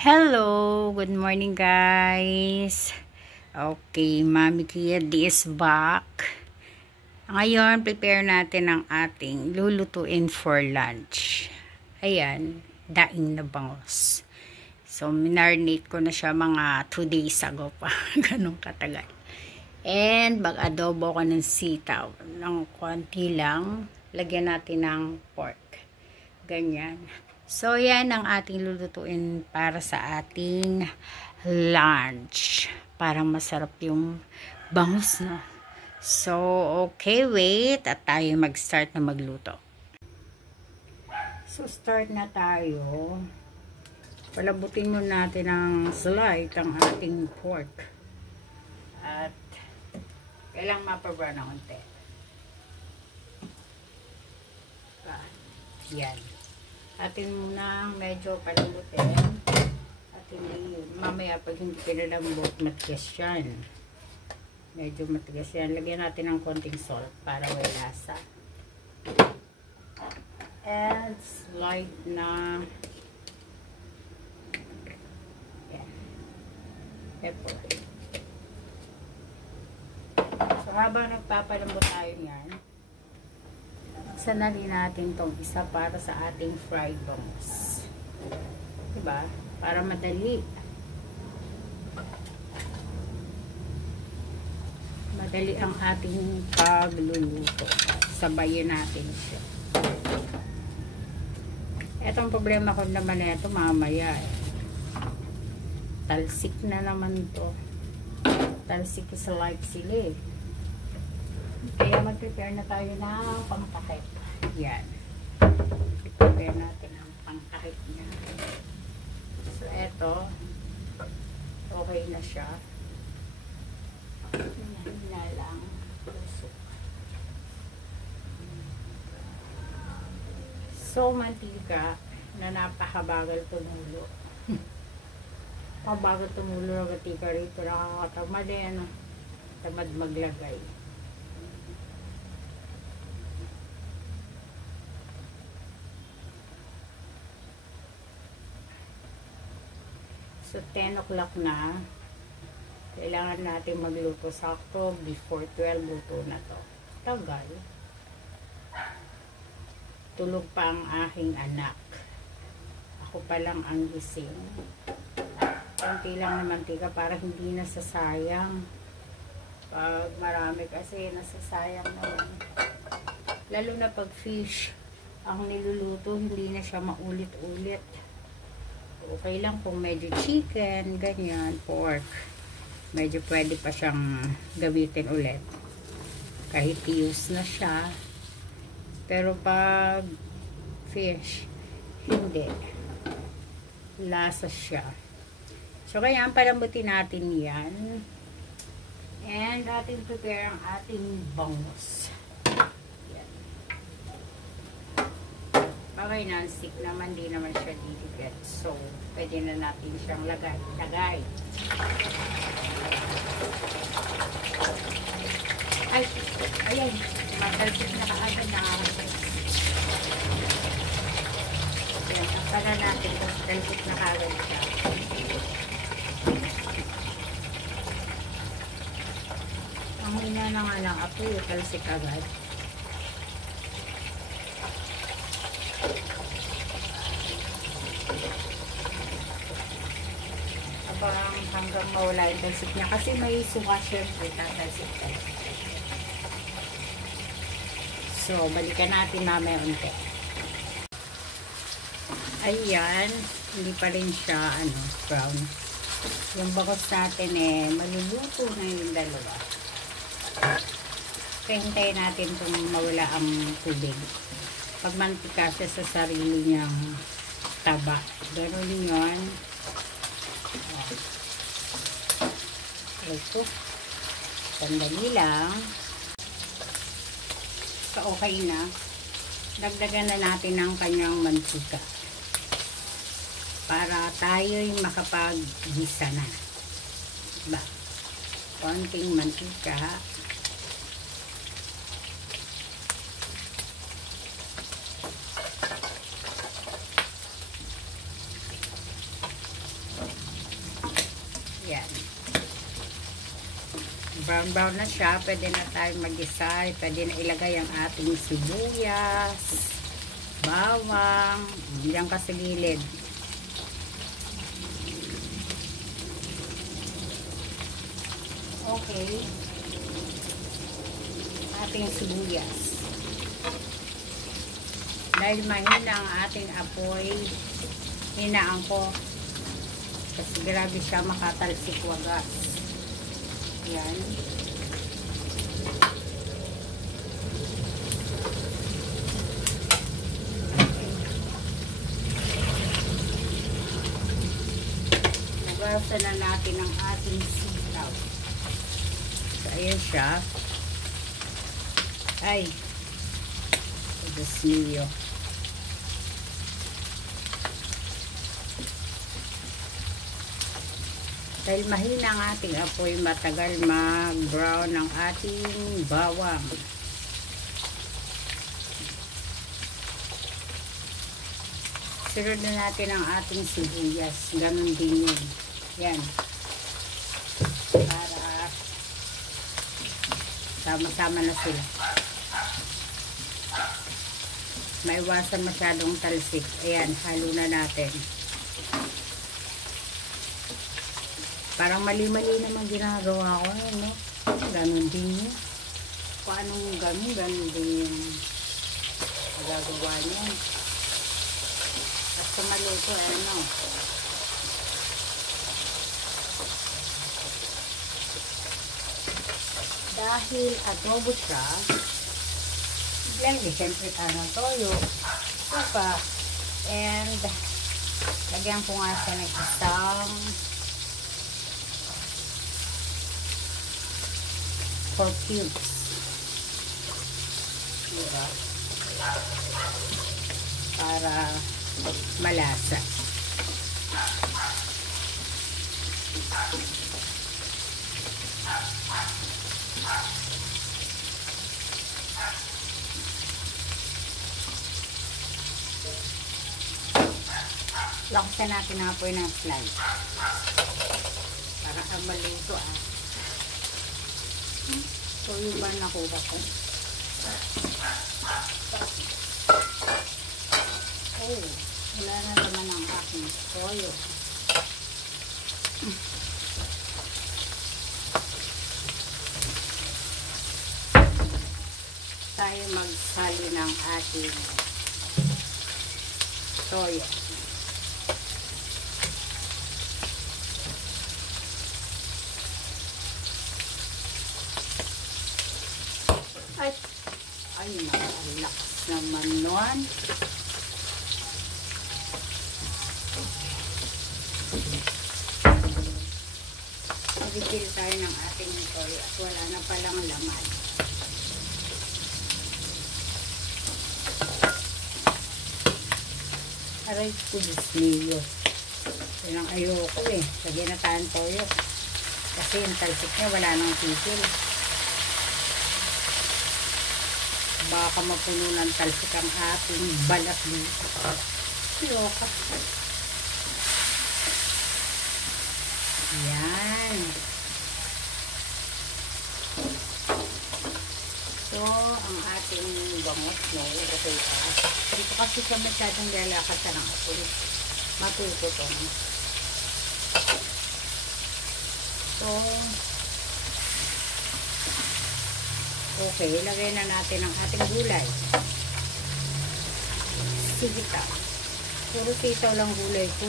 Hello, good morning guys. Okay, Mami Kia is back. Ngayon, prepare natin ang ating lulutuin for lunch. Ayan, daing na bangus. So, minarinate ko na siya mga 2 days ago pa. Ganun katagal. And, mag-adobo ko ng sitaw. Ng konti lang. Lagyan natin ng pork. Ganyan. So, yan ang ating lulutuin para sa ating lunch. Para masarap yung bangus, no? So, okay, wait. At tayo mag-start na magluto. So, start na tayo. Palabutin mo natin ng slight ang ating pork. At, kailangang mapabrown na konti. Yan. Atin muna medyo palambutin. Atin mamaya pag hindi pinalambot, matigas yan. Medyo matigas yan. Lagyan natin ng konting salt para may lasa. And slight na yan. Pepper. So habang nagpapalambot tayo yan, sanali natin tong isa para sa ating fried bangus. Diba? Para madali. Madali ang ating pagluluto. Sabayin natin siya. Etong problema ko naman na ito mamaya. Talsik na naman to. Talsik is like sila eh. Kaya mag-prepare na tayo ng pangtakip. Yan. I-prepare natin ang pangtakip niya. So, eto. Okay na siya. Hina lang. Lusok. So, mantika na napakabagal tumulo. Pabagal tumulo ng mantika rito. Nakakatamad eh. Ano? Tamad maglagay. So, 10 o'clock na. Kailangan natin magluto sakto before 12 luto na to. Tagal. Tulog pa ang aking anak. Ako pa lang ang gising. Konti lang na mantika para hindi nasasayang. Pag marami kasi nasasayang naman. Lalo na pag fish ang niluluto, hindi na siya maulit-ulit. Okay lang kung medyo chicken, ganyan, pork. Medyo pwede pa siyang gamitin ulit. Kahit use na siya. Pero pag fish, hindi. Lasa siya. So, kaya palambutin natin yan. And ating prepare ang ating bangus. Okay, non-stick naman, di naman siya didikit. So, pwede na natin siyang lagay. Ay, ayan. Matalsik na kaagad na kakasik. Ayan, takpan na natin. Talsik na kaagad siya. Ang hina na nga lang ako, talsik agad. Hanggang mawala yung talsik niya. Kasi may suka syempre, tatalsik. So, balikan natin mamaya unti. Ayan. Hindi pa rin siya, brown. Yung bangus natin maluluto na yung dalawa. Hintayin natin kung mawala ang tubig. Pag mantika siya sa sarili niyang taba. Ganun yun. Ito. Sandali lang. So, okay na. Dagdagan na natin ang kanyang mantika. Para tayo'y makapag-gisa na. Diba? Konting mantika. Yan. Brown na siya. Pwede na tayo mag-isa. Pwede na ilagay ang ating sibuyas, bawang. Diyan ka sa gilid. Okay. Ating sibuyas. Dahil mahina ang ating apoy, hinaan ko. Kasi grabe siya makatalsik wagas. Yan. Nagasan na natin ang ating sitaw. So, ayan siya. Ay. Diyos niyo. Dahil mahina ang ating apoy, matagal mag-brown ang ating bawang. Sunod na natin ang ating sibuyas. Ganun din yun. Yan. Para sama-sama na sila. Maiwasan masyadong talsik. Ayan, halo na natin. Parang mali-mali naman ginagawa ko, no? Ganun din yun. Paano ganun din yung magagawa niya. At kumaluto, ano? Dahil adobo siya, lagyan siyempre ng toyo, suka, and lagyan ko nga siya ng isang pork cubes. Diba? Para malasa. Lakasan natin na apoy ng fly. Para ka maluto So, yung ba nakuha ko? Oh, wala na naman ang aking toyo. Tayo magsali ng ating toyo. Ay, nakalaks naman nun. Nagigil tayo ng ating toyo at wala na palang laman. Aray ko, disliyo. Yan ang ayoko eh. Lagyan na tayong toyo. Kasi yung talsik niya wala nang titil. Baka mapuno ng talsik ang ating balat dito. Siyoka. Yan. So, ang ating bangot, no? Okay pa. Dito kasi siya masyadong lalakad sa ng apoy. Matututo. So, okay, lagay na natin ang ating gulay. Sitaw. Puro sitaw lang gulay ko.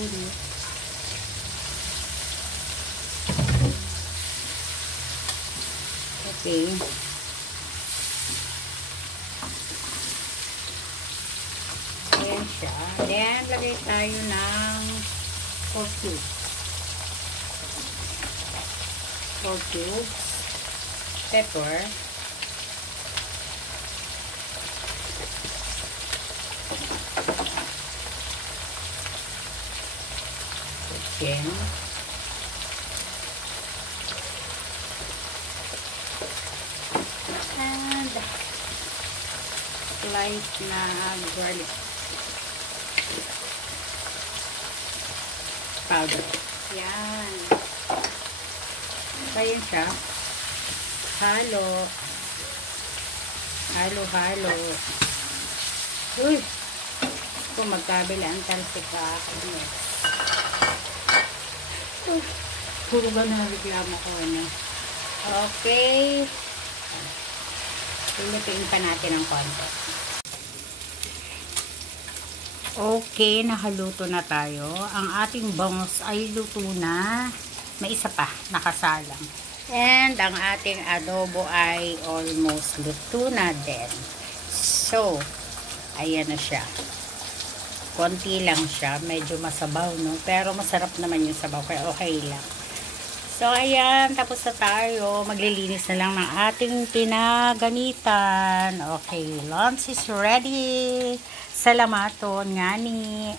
Okay. Ayan siya. Then, lagay tayo ng pork cubes. Pork cubes. Pepper. Chicken. And slice na garlic powder. Yan. ayan siya. Halo. Halo. Uy! Kung magkabila ang talsik ka. Puro ba na reklamo ko na. Okay. Pilutuin pa natin ang konti. Okay, nakaluto na tayo. Ang ating bangus ay luto na. May isa pa, nakasalang. And ang ating adobo ay almost luto na din. So, ayan na siya. Konti lang siya. Medyo masabaw, no? Pero masarap naman yung sabaw. Kaya okay lang. So, ayan. tapos na tayo. Maglilinis na lang ng ating pinaganitan. Okay, lunch is ready. Salamaton, ngani.